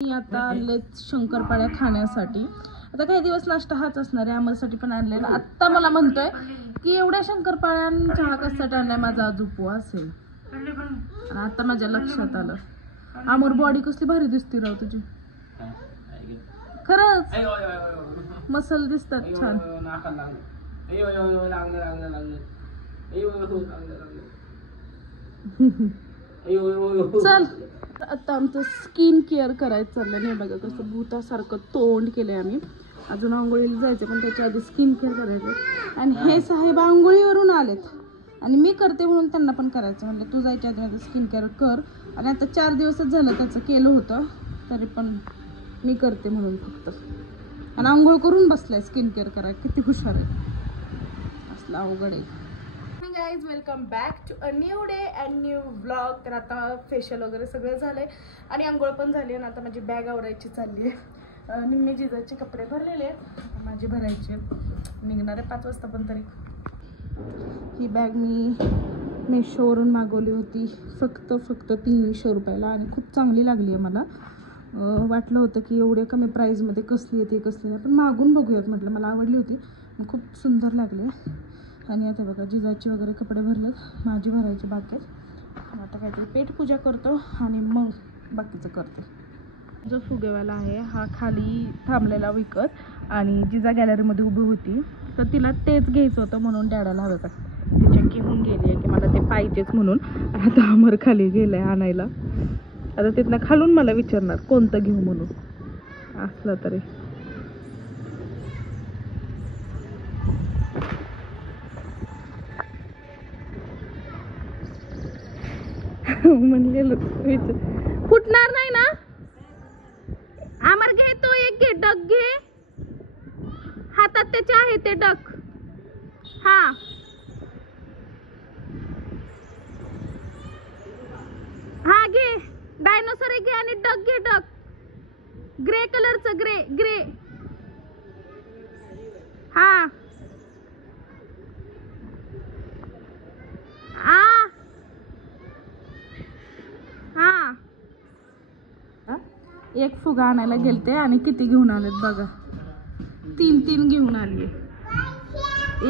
मी आता आणलेत शंकरपाळ्या खाण्यासाठी. आता काही दिवस नाश्ता हाच असणार आहे. आम्हासाठी पण आणलेला. आत्ता मला म्हणतोय की एवढ्या शंकरपाळ्या चहा कशासाठी आणलाय, माझा आज उपवास असेल. आणि आता माझ्या लक्षात आलं, आमोर बॉडी कसली भारी दिसते राव तुझी, खरंच मसल दिसतात छान. चल आता आमचं स्किन केअर करायचं चाललं. नाही बघा कसं भूतासारखं तोंड केलंय आम्ही. अजून आंघोळीला जायचं पण त्याच्या आधी स्किन केअर करायचं. आणि हे साहेब आंघोळीवरून आलेत आणि मी करते म्हणून त्यांना पण करायचं. म्हणलं तू जायच्या आधी माझं स्किन केअर कर. आणि आता 4 दिवसच झालं त्याचं केलं होतं, तरी पण मी करते म्हणून फक्त. आणि आंघोळ करून बसलाय स्किन केअर करायला. किती हुशार आहे, असला अवघड आहे. Guys welcome back to a new day and new vlog. तर आता फेशियल वगैरे सगळं झालंय आणि आंघोळ पण झाली. आणि आता माझी बॅग आवरायची चालली आहे. निम्मे जिजाचे कपडे भरलेले आहेत, माझी भरायचे निघणार आहे 5 वाजता. पण तरी ही बॅग मी मेशोवरून मागवली होती फक्त 300 रुपयाला आणि खूप चांगली लागली आहे मला. वाटलं होतं की एवढे कमी प्राईजमध्ये कसली येते कसली नाही, पण मागून बघूयात म्हटलं. मला आवडली होती, खूप सुंदर लागली. आणि आता बघा जिजाची वगैरे कपडे भरलेत, माझी भरायची बाकी आहेत. आता काहीतरी पेटपूजा करतो आणि मग बाकीचं करते. जो फुगेवाला आहे हा खाली थांबलेला विकत, आणि जिजा गॅलरीमध्ये उभी होती तर तिला तेच घ्यायचं होतं म्हणून डॅडाला हवं का तिच्या घेऊन गेली आहे की मला ते पाहिजेच म्हणून. आता अमर खाली गेलाय आणायला. आता तिथनं खालून मला विचारणार कोणतं घेऊ म्हणून. असलं तरी म्हणलेलं फुटणार नाही ना. आमर घे तो एक घे, डग घे, हातात त्याचे आहे ते डग. हा हा घे, डायनोसॉर घे आणि डग घे, डग ग्रे कलरचं, ग्रे ग्रे. हा हा एक फुगा आणायला गेलते आणि किती घेऊन आलेत बघा. 3 घेऊन आली.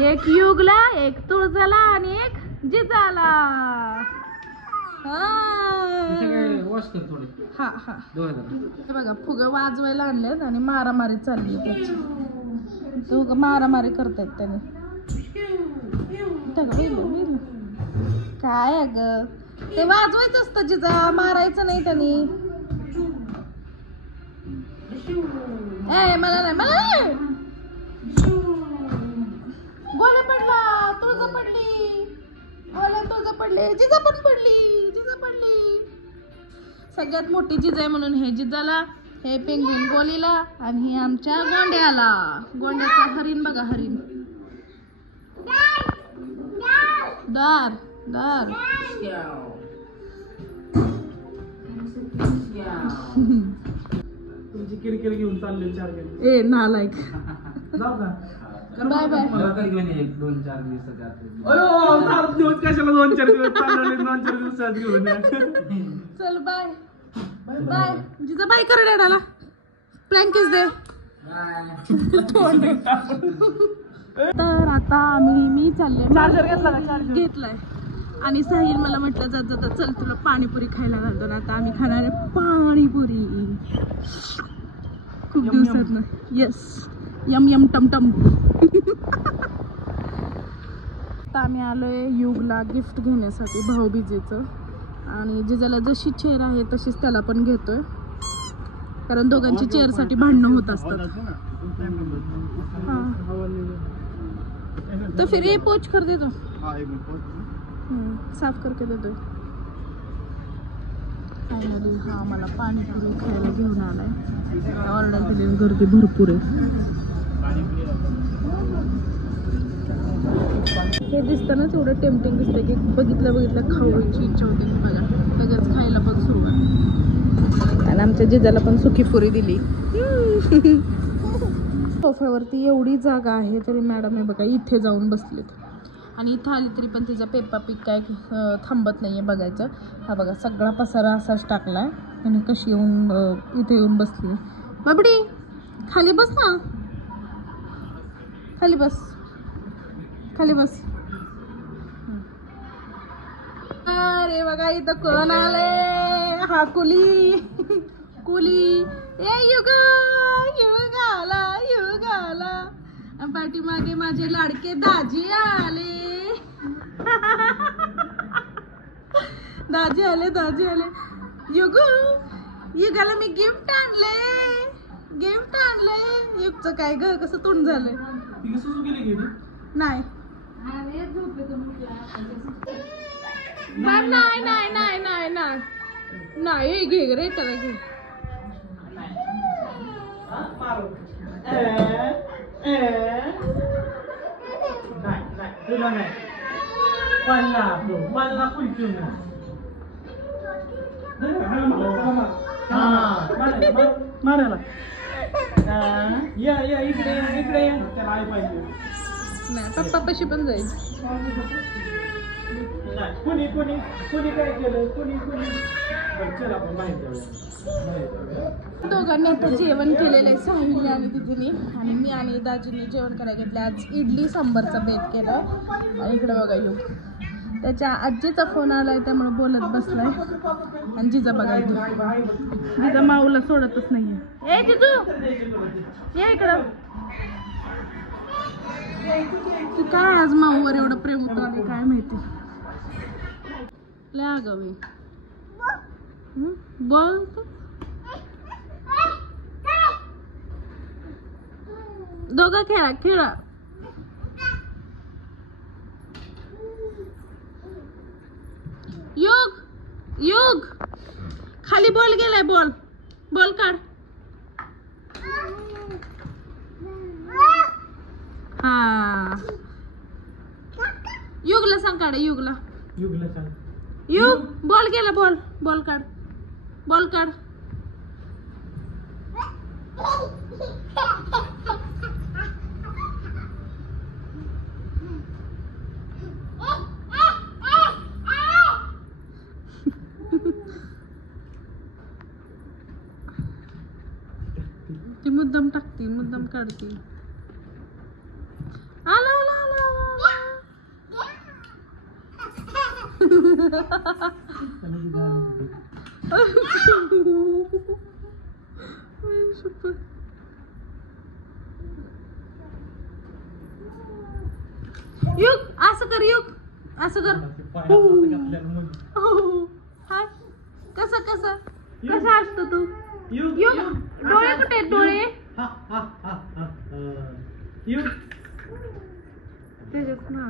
एक युगला, एक तुळजाला आणि एक जिजाला. हा हा बघा फुगा वाजवायला आणलेत आणि मारामारी चालली त्याची. तो मारामारी करतायत त्याने. काय ग ते वाजवायचं असतं जिजा, मारायचं नाही त्यांनी. मला नाही, मला नाही. गोल्या पडला, तुळजा पडली, गोल्या तुळजा पडली, जिजा पण पडली, जिजा पडली. सगळ्यात मोठी जिजा आहे म्हणून हे जिजाला, हे पेंगुइन गोलीला आणि हे आमच्या गोंड्याला. गोंड्याचं हरिण बघा, हरिण. दार दार तुमची किरकिर घेऊन चालले 4 दिवस. ए नालायक. जाऊ का? Bye bye. मला कर घेऊन एक 2-4 दिवसात. अयो 4 दिवस कशाला 2-4 दिवस चालले, 2-4 दिवसात घेऊन या. चल बाय बाय. जिजा बाय कर डॅडाला. प्लँकिस दे. तर आता मी चालले. चार्जर घेतला का? चार्जर घेतलाय. आणि साहिल मला म्हटलं जात जाता चल तुला पाणीपुरी खायला घालतो ना. आता आम्ही खाणार आहे पाणीपुरी खूप दिवसात ना. येस यम यम टमटम. आता आम्ही आलोय युगला गिफ्ट घेण्यासाठी भाऊबीजेचं. आणि जिजाला जशी चेअर आहे तशीच त्याला पण घेतोय, कारण दोघांची चेअरसाठी भांडणं होत असतात. तो फिर ये पोच कर दे तो. साफ करके देतोय. फायनली हा मला पाणीपुरी खायला घेऊन आलाय. ऑर्डर दिली, गर्दी भरपूर आहे. हे दिसताना तेवढं टेम्पटिंग दिसतंय की बघितलं खाऊची इच्छा होते. बघा लगेच खायला पण सुरुवात. आणि आमच्या जिजाला पण सुकी पुरी दिली. सोफ्यावरती एवढी जागा आहे तरी मॅडम हे बघा इथे जाऊन बसलेत. आणि इथं आली तरी पण तिचा पेप्पा पिक काय थांबत नाहीये बघायचं. हा बघा सगळा पसारा असाच टाकलाय आणि कशी येऊन इथे येऊन बसली. बाबडी खाली बस ना, खाली बस, खाली बस. अरे बघा इथं कोण आले, हा कुली कुली. ए युगा युगाला युगाला. पाठीमागे माझे लाडके दाजी आले. दाजी आले दाजी आले. युगू युगाला मी गिफ्ट आणले, गिफ्ट आणले. युगचं काय ग कसं तोंड झालंय. नाही नाही नाही नाही नाही नाही नाही घे रे त्याला घे. तुला नाही मला कुलचून मारायला या या इकडे इकडे या. त्याला आई पाहिजे नाही पप्पा पशी पण जाईल. कुणी कुणी कुणी काय केलं कुणी कुणी. चला आपण माहिती दोघांनी आता जेवण केलेलं आहे, साहिल आणि दिदीने. आणि मी आणि दाजींनी जेवण करायला घेतलं. आज इडली सांबारचा बेत केला. आणि इकडे बघा युग त्याच्या आजीचा फोन आलाय त्यामुळे बोलत बसलाय. आणि जिजा बघा जिजा माऊला सोडतच नाहीये. ए जिजू ये इकडं. तू काय आज माऊवर एवढं प्रेम उतरले काय माहिती. लय आगावी बोल. दोघं खेळा खेळा. युग युग खाली बॉल गेलाय. बॉल बॉल काढ. हा युगला सांग काढ. युगला युगला सांग. युग बॉल गेला. बॉल बॉल काढ. बॉल काढ. ती मुद्दाम टाकती मुद्दाम काढती. आला आला आला युग असं कर. युग असं कर. कसं कसं कसं असतो तू. युग डोळे कुठे आहेत डोळे. त्याच्यात ना